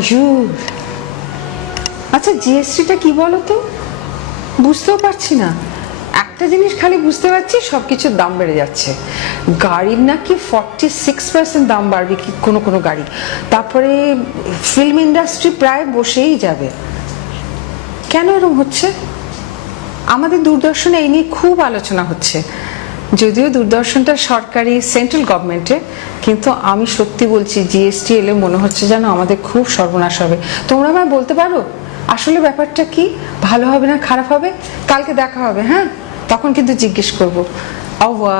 মজুর। আচ্ছা জিএসটিটা কি বলো তো, বুঝতেও পারছি না। একটা জিনিস খালি বুঝতে পারছি, সবকিছুর দাম বেড়ে যাচ্ছে। গাড়ির নাকি 46% দাম বাড়বে কি কোনো কোনো গাড়ি। তারপরে ফিল্ম ইন্ডাস্ট্রি প্রায় বসেই যাবে। কেন এরকম হচ্ছে? আমাদের দূরদর্শনে এই নিয়ে খুব আলোচনা হচ্ছে, যদিও দূরদর্শনটা সরকারি সেন্ট্রাল গভর্নমেন্টে, কিন্তু আমি সত্যি বলছি জিএসটি এলে মনে হচ্ছে যেন আমাদের খুব সর্বনাশ হবে। তোমরা আমায় বলতে পারো আসলে ব্যাপারটা কি, ভালো হবে না খারাপ হবে? কালকে দেখা হবে, হ্যাঁ, তখন কিন্তু জিজ্ঞেস করবো। আওয়া।